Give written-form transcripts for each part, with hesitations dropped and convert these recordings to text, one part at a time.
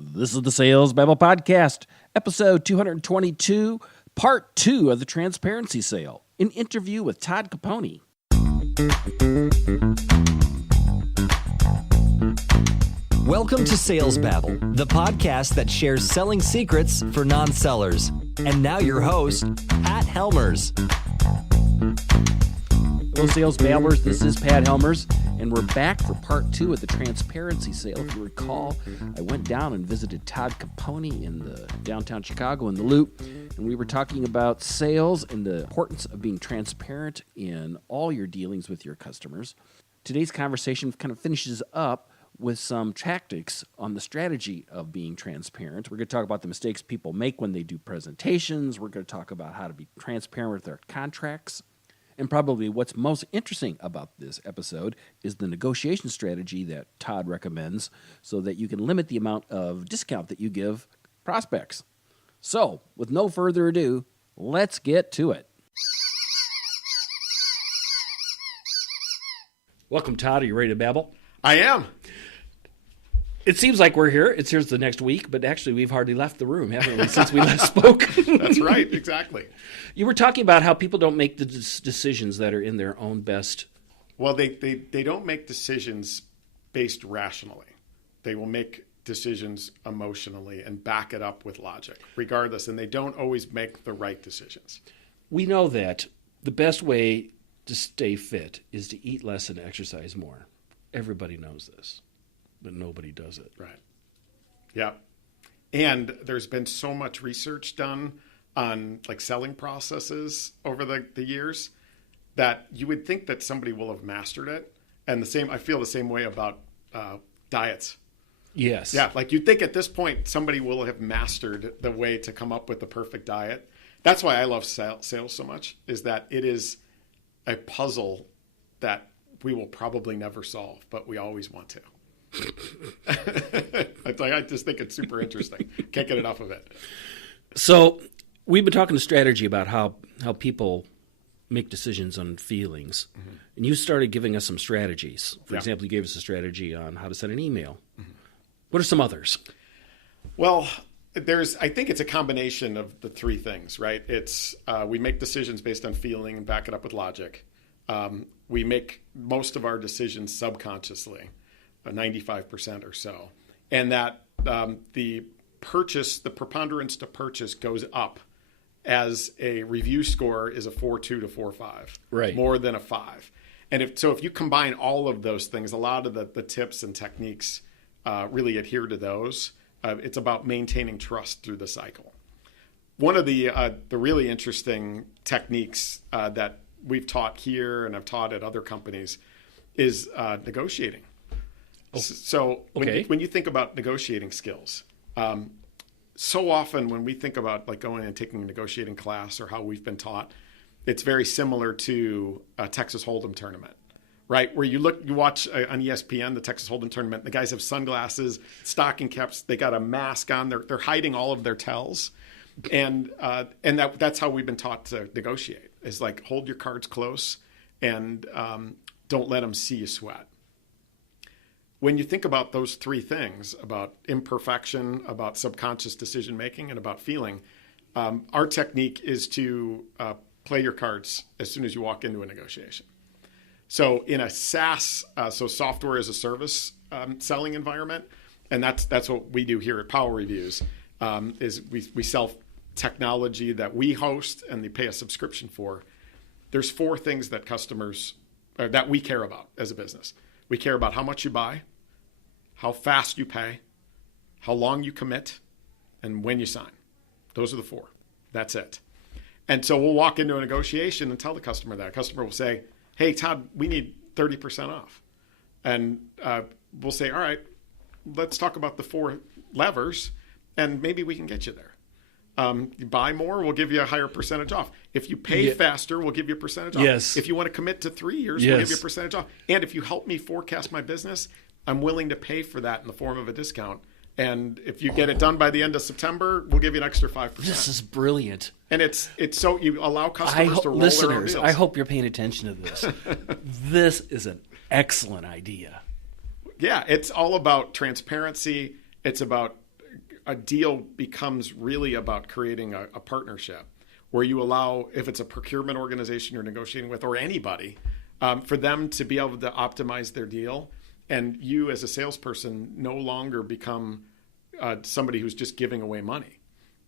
This is the Sales Bible Podcast, episode 222, part 2 of the Transparency Sale, an interview with Todd Caponi. Welcome to Sales Babble, the podcast that shares selling secrets for non-sellers. And now your host, Pat Helmers. Hello, Sales Babblers. This is Pat Helmers, and we're back for part 2 of the Transparency Sale. If you recall, I went down and visited Todd Caponi in the downtown Chicago in the Loop, and we were talking about sales and the importance of being transparent in all your dealings with your customers. Today's conversation kind of finishes up with some tactics on the strategy of being transparent. We're going to talk about the mistakes people make when they do presentations. We're going to talk about how to be transparent with their contracts. And probably what's most interesting about this episode is the negotiation strategy that Todd recommends so that you can limit the amount of discount that you give prospects. So, with no further ado, let's get to it. Welcome, Todd. Are you ready to babble? I am. It seems like we're here. It's here's the next week, but actually we've hardly left the room, haven't we, since we last spoke? That's right, exactly. You were talking about how people don't make the decisions that are in their own best. Well, they don't make decisions based rationally. They will make decisions emotionally and back it up with logic, regardless, and they don't always make the right decisions. We know that the best way to stay fit is to eat less and exercise more. Everybody knows this, but nobody does it. Right. Yeah. And there's been so much research done on like selling processes over the years that you would think that somebody will have mastered it. And I feel the same way about diets. Yes. Yeah. Like you'd think at this point, somebody will have mastered the way to come up with the perfect diet. That's why I love sales so much, is that it is a puzzle that we will probably never solve, but we always want to. I just think it's super interesting. Can't get enough of it. So we've been talking to strategy about how people make decisions on feelings. Mm-hmm. And you started giving us some strategies. For example, you gave us a strategy on how to send an email. Mm-hmm. What are some others? Well, I think it's a combination of the three things, right? It's we make decisions based on feeling and back it up with logic. We make most of our decisions subconsciously, 95% or so. And that the preponderance to purchase goes up as a review score is a 4.2 to 4.5, right? More than a 5. And if you combine all of those things, a lot of the tips and techniques really adhere to those. It's about maintaining trust through the cycle. One of the really interesting techniques that we've taught here and I've taught at other companies is negotiating. Oh. So when you think about negotiating skills, so often when we think about like going and taking a negotiating class or how we've been taught, it's very similar to a Texas Hold'em tournament, right? Where you watch on ESPN, the Texas Hold'em tournament, the guys have sunglasses, stocking caps, they got a mask on, they're hiding all of their tells. And that's how we've been taught to negotiate. Is like hold your cards close and don't let them see you sweat. When you think about those three things, about imperfection, about subconscious decision making, and about feeling, our technique is to play your cards as soon as you walk into a negotiation. So in a SaaS, so software as a service selling environment, and that's what we do here at Power Reviews, is we sell technology that we host and they pay a subscription for. There's 4 things that customers that we care about as a business. We care about how much you buy, how fast you pay, how long you commit, and when you sign. Those are the 4. That's it. And so we'll walk into a negotiation and tell the customer that. A customer will say, hey, Todd, we need 30% off. And we'll say, all right, let's talk about the 4 levers and maybe we can get you there. You buy more, we'll give you a higher percentage off. If you pay faster, we'll give you a percentage off. Yes. If you want to commit to 3 years, we'll give you a percentage off. And if you help me forecast my business, I'm willing to pay for that in the form of a discount. And if you get it done by the end of September, we'll give you an extra 5%. This is brilliant. And it's so you allow customers to roll their own deals. I hope you're paying attention to this. This is an excellent idea. Yeah, it's all about transparency. It's about a deal becomes really about creating a partnership where you allow, if it's a procurement organization you're negotiating with or anybody, for them to be able to optimize their deal. And you as a salesperson no longer become somebody who's just giving away money.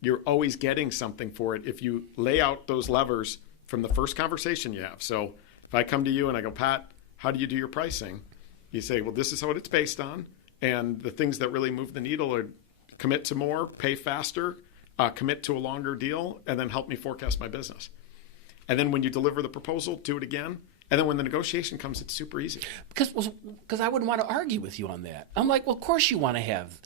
You're always getting something for it if you lay out those levers from the first conversation you have. So if I come to you and I go, Pat, how do you do your pricing? You say, well, this is what it's based on. And the things that really move the needle are commit to more, pay faster, commit to a longer deal, and then help me forecast my business. And then when you deliver the proposal, do it again. And then when the negotiation comes, it's super easy. Because I wouldn't want to argue with you on that. I'm like, well, of course you want to have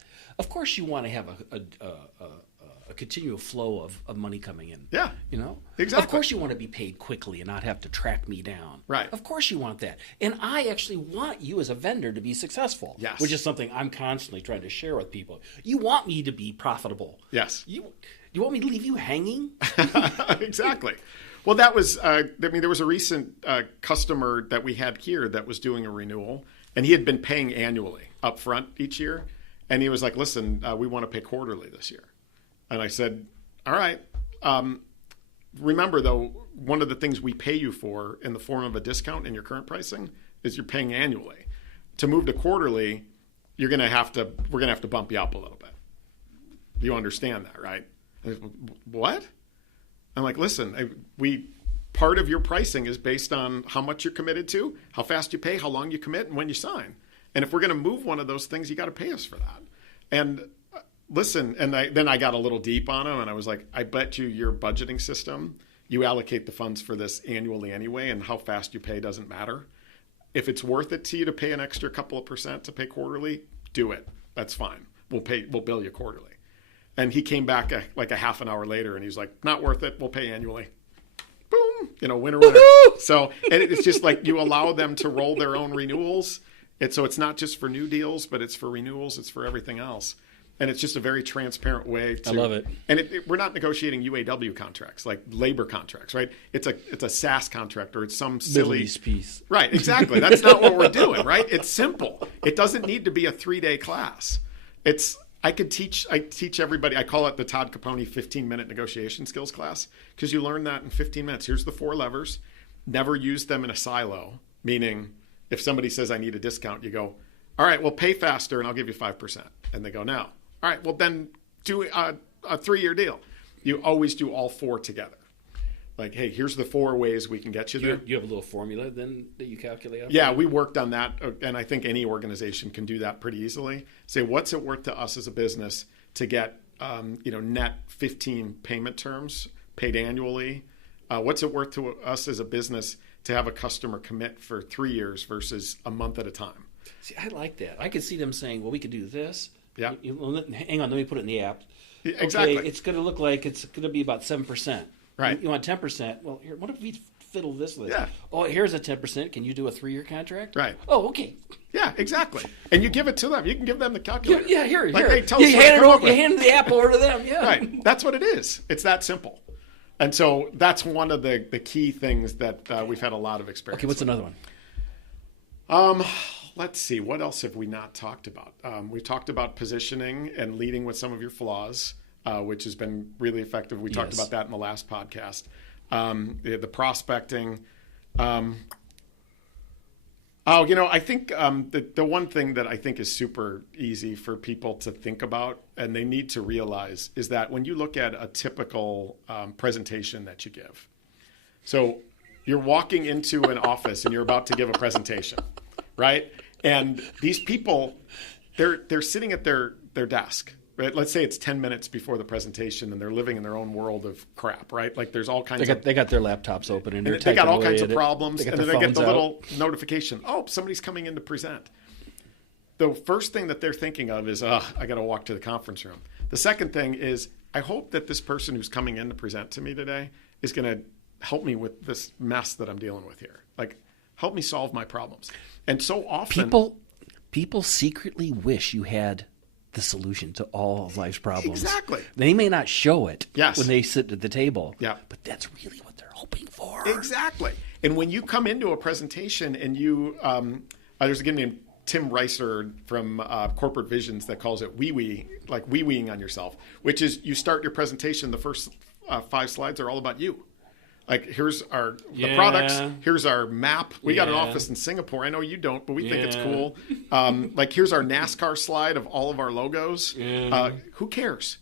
a continual flow of money coming in. Yeah. You know? Exactly. Of course you want to be paid quickly and not have to track me down. Right. Of course you want that. And I actually want you as a vendor to be successful. Yes. Which is something I'm constantly trying to share with people. You want me to be profitable. Yes. You want me to leave you hanging? Exactly. Well, that was, there was a recent customer that we had here that was doing a renewal, and he had been paying annually up front each year. And he was like, listen, we want to pay quarterly this year. And I said, all right. Remember, though, one of the things we pay you for in the form of a discount in your current pricing is you're paying annually. To move to quarterly, we're going to have to bump you up a little bit. You understand that, right? What? I'm like, listen, part of your pricing is based on how much you're committed to, how fast you pay, how long you commit, and when you sign. And if we're going to move one of those things, you got to pay us for that. And listen, and then I got a little deep on him, and I was like, I bet you your budgeting system, you allocate the funds for this annually anyway, and how fast you pay doesn't matter. If it's worth it to you to pay an extra couple of % to pay quarterly, do it. That's fine. We'll bill you quarterly. And he came back like a half an hour later, and he's like, not worth it. We'll pay annually. Boom. Winner. So, and it's just like you allow them to roll their own renewals. So it's not just for new deals, but it's for renewals. It's for everything else. And it's just a very transparent way to. I love it. And we're not negotiating UAW contracts, like labor contracts, right? It's a SaaS contract, or it's some silly Middle East piece. Right, exactly. That's not what we're doing, right? It's simple. It doesn't need to be a 3-day class. I teach everybody, I call it the Todd Caponi 15-minute negotiation skills class, because you learn that in 15 minutes. Here's the 4 levers. Never use them in a silo, meaning if somebody says I need a discount, you go, all right, well, pay faster and I'll give you 5%. And they go, no. All right, well, then do a 3-year deal. You always do all 4 together. Like, hey, here's the 4 ways we can get you there. You have a little formula then that you calculate? Yeah, we worked on that, and I think any organization can do that pretty easily. Say, what's it worth to us as a business to get, net 15 payment terms paid annually? What's it worth to us as a business to have a customer commit for 3 years versus a month at a time? See, I like that. I could see them saying, well, we could do this. Yeah. Hang on, let me put it in the app. Yeah, exactly. Okay, it's going to look like it's going to be about 7%. Right. You want 10%? Well, here, what if we fiddle this list? Yeah. Oh, here's a 10%. Can you do a 3-year contract? Right. Oh, okay. Yeah, exactly. And you give it to them. You can give them the calculator. Yeah, here. Hey, tell you us hand the app over to them. Yeah. Right. That's what it is. It's that simple. And so that's one of the key things that we've had a lot of experience Okay, what's with. another one? Let's see. What else have we not talked about? We've talked about positioning and leading with some of your flaws, which has been really effective. We talked about that in the last podcast. The prospecting. I think the one thing that I think is super easy for people to think about and they need to realize is that when you look at a typical presentation that you give, so you're walking into an office and you're about to give a presentation, right? And these people, they're sitting at their desk. Right? Let's say it's 10 minutes before the presentation and they're living in their own world of crap, right? Like there's all kinds They got their laptops open and they got all kinds of away problems. They got And then their they get the phones out. little notification. Oh, somebody's coming in to present. The first thing that they're thinking of is, I got to walk to the conference room. The second thing is, I hope that this person who's coming in to present to me today is going to help me with this mess that I'm dealing with here. Like, help me solve my problems. And so often... People secretly wish you had the solution to all of life's problems. Exactly. They may not show it Yes. when they sit at the table, Yeah. but that's really what they're hoping for. Exactly. And when you come into a presentation and you, there's a guy named Tim Reiser from Corporate Visions that calls it wee-weeing on yourself, which is you start your presentation, the first 5 slides are all about you. Like, here's the products, here's our map. We got an office in Singapore. I know you don't, but we think it's cool. Like, here's our NASCAR slide of all of our logos. Who cares?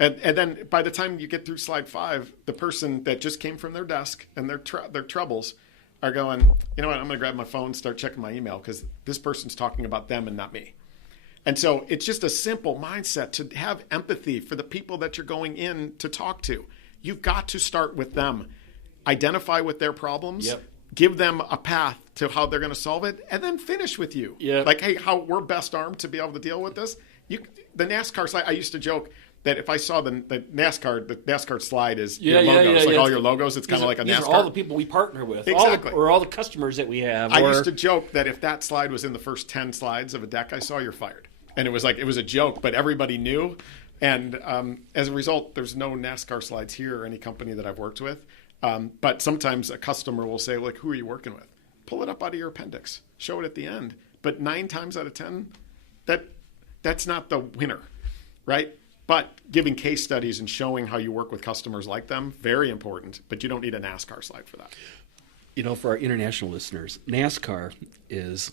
And then by the time you get through slide 5, the person that just came from their desk and their troubles are going, you know what, I'm going to grab my phone, start checking my email because this person's talking about them and not me. And so it's just a simple mindset to have empathy for the people that you're going in to talk to. You've got to start with them. Identify with their problems, give them a path to how they're going to solve it, and then finish with you. Like, hey, how we're best armed to be able to deal with this. The NASCAR slide, I used to joke that if I saw the NASCAR slide is your logos, all your logos, it's kind of like a NASCAR. These are all the people we partner with, exactly, or all the customers that we have. I used to joke that if that slide was in the first 10 slides of a deck I saw, you're fired. And it was a joke, but everybody knew. And as a result, there's no NASCAR slides here or any company that I've worked with. But sometimes a customer will say, like, who are you working with? Pull it up out of your appendix, show it at the end. But 9 times out of 10, that's not the winner, right? But giving case studies and showing how you work with customers like them, very important. But you don't need a NASCAR slide for that. You know, for our international listeners, NASCAR is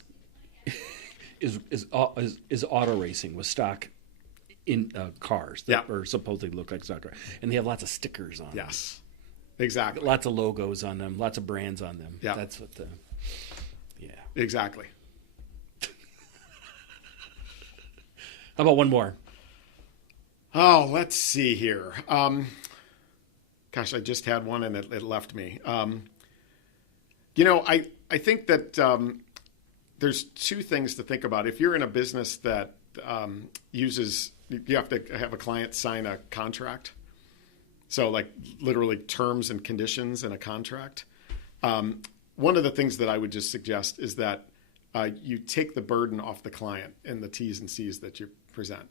auto racing with stock in cars that are supposedly look like stock cars, and they have lots of stickers on them. Yes, exactly. Lots of logos on them, lots of brands on them. Yeah, that's what exactly. How about one more? Oh, let's see here. Gosh, I just had one and it left me. You know, I think that there's 2 things to think about. If you're in a business that uses, you have to have a client sign a contract. So like literally terms and conditions in a contract. One of the things that I would just suggest is that you take the burden off the client in the T's and C's that you present.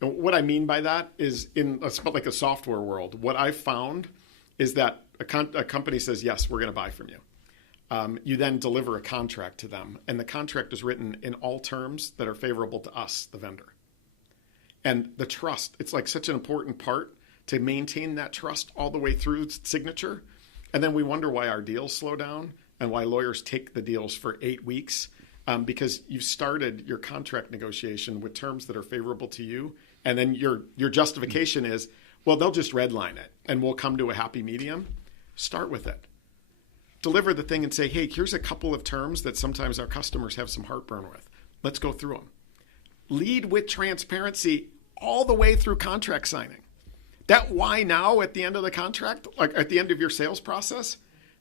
And what I mean by that is in like a software world, what I've found is that a company says, yes, we're going to buy from you. You then deliver a contract to them, and the contract is written in all terms that are favorable to us, the vendor. And the trust, it's like such an important part to maintain that trust all the way through signature. And then we wonder why our deals slow down and why lawyers take the deals for 8 weeks, because you've started your contract negotiation with terms that are favorable to you. And then your justification is, well, they'll just redline it and we'll come to a happy medium. Start with it. Deliver the thing and say, hey, here's a couple of terms that sometimes our customers have some heartburn with. Let's go through them. Lead with transparency all the way through contract signing. That why now at the end of the contract, like at the end of your sales process,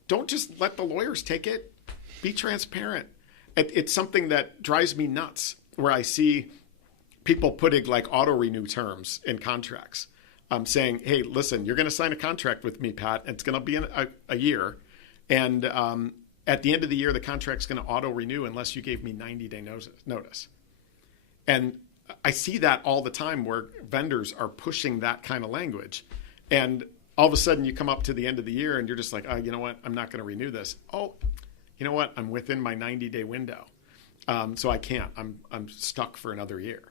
don't just let the lawyers take it. Be transparent. It's something that drives me nuts where I see people putting like auto renew terms in contracts. Saying, hey, listen, you're going to sign a contract with me, Pat. It's going to be a year. And at the end of the year, the contract's going to auto renew unless you gave me 90-day notice. And I see that all the time where vendors are pushing that kind of language. And all of a sudden you come up to the end of the year and you're just like, oh, you know what? I'm not going to renew this. Oh, you know what? I'm within my 90-day window. So I can't. I'm stuck for another year.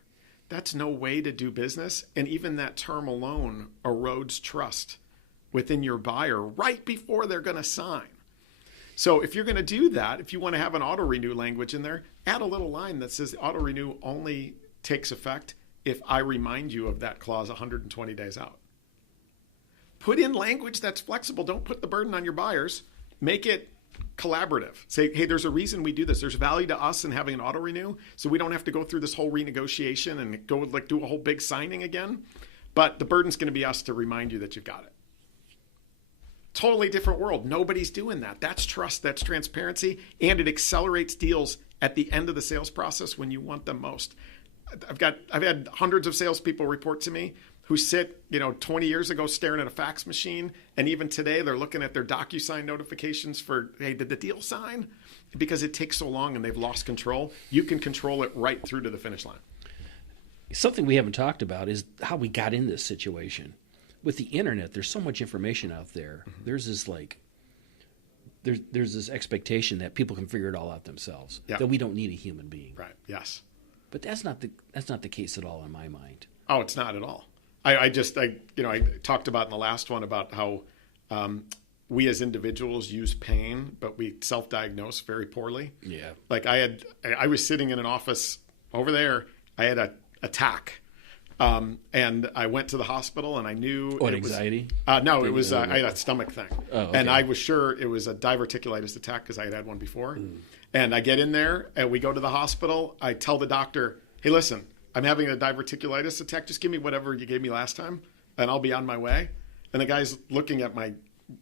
That's no way to do business. And even that term alone erodes trust within your buyer right before they're going to sign. So if you're going to do that, if you want to have an auto renew language in there, add a little line that says auto renew only takes effect if I remind you of that clause 120 days out. Put in language that's flexible. Don't put the burden on your buyers. Make it collaborative. Say, hey, there's a reason we do this. There's value to us in having an auto renew, so we don't have to go through this whole renegotiation and go like do a whole big signing again. But the burden's going to be us to remind you that you've got it. Totally different world. Nobody's doing that. That's trust. That's transparency, and it accelerates deals at the end of the sales process when you want them most. I've had hundreds of salespeople report to me who sit, 20 years ago staring at a fax machine, and even today they're looking at their DocuSign notifications for, hey, did the deal sign? Because it takes so long and they've lost control. You can control it right through to the finish line. Something we haven't talked about is how we got in this situation. With the internet, there's so much information out there. Mm-hmm. There's this there's this expectation that people can figure it all out themselves, that we don't need a human being. Right. Yes. But that's not the case at all in my mind. Oh, it's not at all. I talked about in the last one about how we as individuals use pain, but we self-diagnose very poorly. Yeah. Like I was sitting in an office over there. I had an attack. And I went to the hospital and I knew anxiety? No, it was I had a stomach thing. Oh, okay. And I was sure it was a diverticulitis attack because I had one before. And I get in there and we go to the hospital. I tell the doctor, hey, listen, I'm having a diverticulitis attack. Just give me whatever you gave me last time and I'll be on my way. And the guy's looking at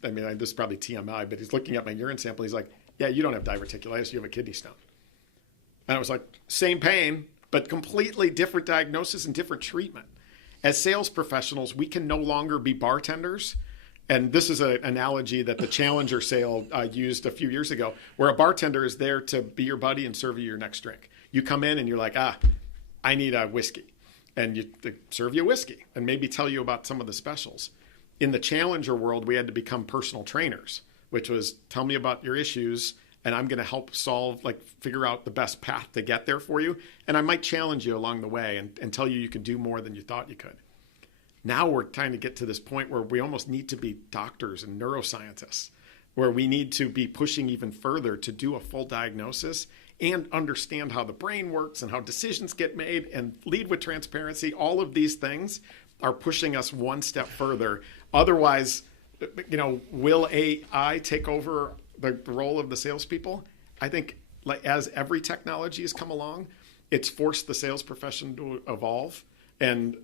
this is probably TMI, but he's looking at my urine sample. He's like, yeah, you don't have diverticulitis. You have a kidney stone. And I was like, same pain, but completely different diagnosis and different treatment. As sales professionals, we can no longer be bartenders. And this is an analogy that the Challenger sale used a few years ago, where a bartender is there to be your buddy and serve you your next drink. You come in and you're like, I need a whiskey. And they serve you whiskey and maybe tell you about some of the specials. In the Challenger world, we had to become personal trainers, which was tell me about your issues and I'm going to help figure out the best path to get there for you. And I might challenge you along the way and tell you can do more than you thought you could. Now we're trying to get to this point where we almost need to be doctors and neuroscientists, where we need to be pushing even further to do a full diagnosis and understand how the brain works and how decisions get made and lead with transparency. All of these things are pushing us one step further. Otherwise, will AI take over the role of the salespeople? I think as every technology has come along, it's forced the sales profession to evolve, and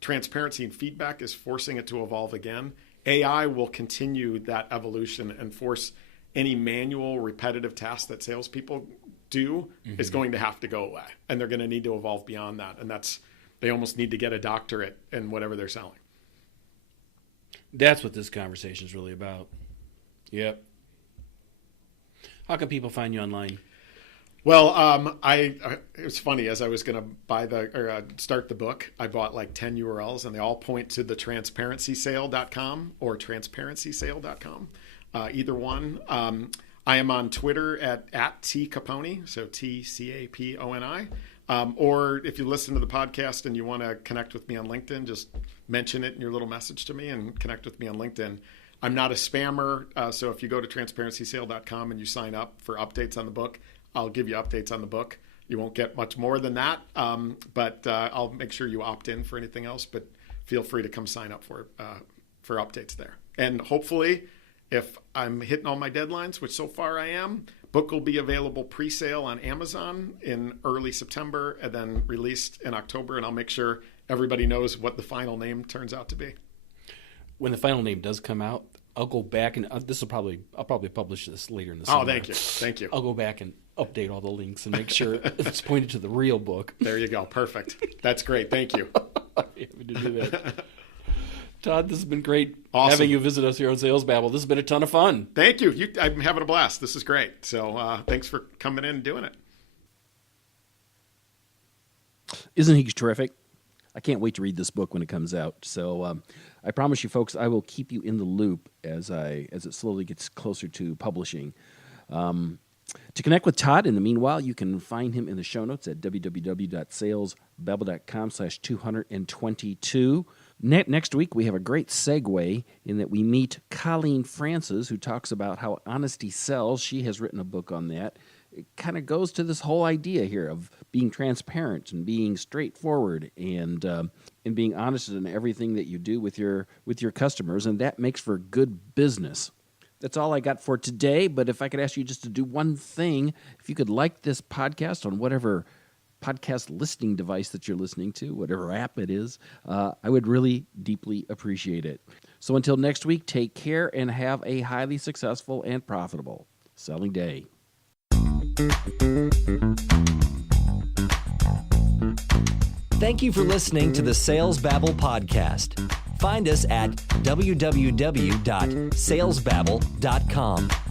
transparency and feedback is forcing it to evolve again. AI will continue that evolution and force any manual, repetitive tasks that salespeople do is going to have to go away, and they're going to need to evolve beyond that. And they almost need to get a doctorate in whatever they're selling. That's what this conversation is really about. Yep. How can people find you online? Well, it was funny. As I was going to start the book, I bought like 10 URLs, and they all point to the transparencysale.com or transparencysale.com. Either one. I am on Twitter at @tcaponi, so TCAPONI. Or if you listen to the podcast and you want to connect with me on LinkedIn, just mention it in your little message to me and connect with me on LinkedIn. I'm not a spammer, so if you go to transparencysale.com and you sign up for updates on the book, I'll give you updates on the book. You won't get much more than that, but I'll make sure you opt in for anything else. But feel free to come sign up for updates there. And hopefully, if I'm hitting all my deadlines, which so far I am, book will be available pre-sale on Amazon in early September and then released in October. And I'll make sure everybody knows what the final name turns out to be. When the final name does come out, I'll go back and I'll probably publish this later in the summer. Oh, thank you. I'll go back and update all the links and make sure it's pointed to the real book. There you go. Perfect. That's great. Thank you. Happy to do that. Todd, this has been great having you visit us here on Sales Babble. This has been a ton of fun. Thank you. I'm having a blast. This is great. So thanks for coming in and doing it. Isn't he terrific? I can't wait to read this book when it comes out. So I promise you, folks, I will keep you in the loop as it slowly gets closer to publishing. To connect with Todd, in the meanwhile, you can find him in the show notes at www.salesbabble.com/222. Next week, we have a great segue in that we meet Colleen Francis, who talks about how honesty sells. She has written a book on that. It kind of goes to this whole idea here of being transparent and being straightforward and being honest in everything that you do with your customers, and that makes for good business. That's all I got for today, but if I could ask you just to do one thing, if you could like this podcast on whatever podcast listening device that you're listening to, whatever app it is, I would really deeply appreciate it. So until next week, take care and have a highly successful and profitable selling day. Thank you for listening to the Sales Babble podcast. Find us at www.salesbabble.com.